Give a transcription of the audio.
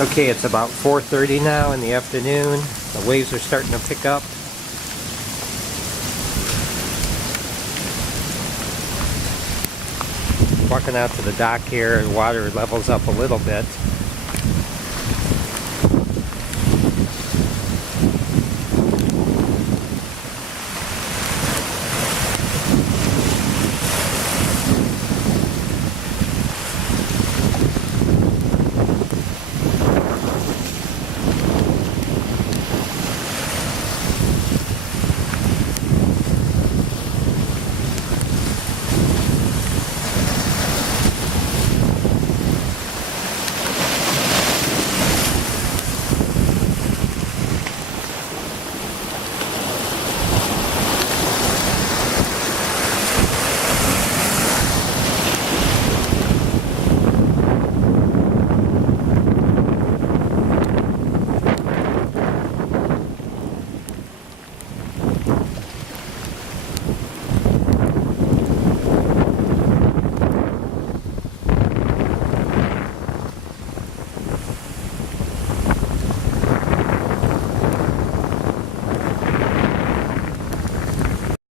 Okay, it's about 4:30 now in the afternoon. The waves are starting to pick up. Walking out to the dock here, the water levels up a little bit.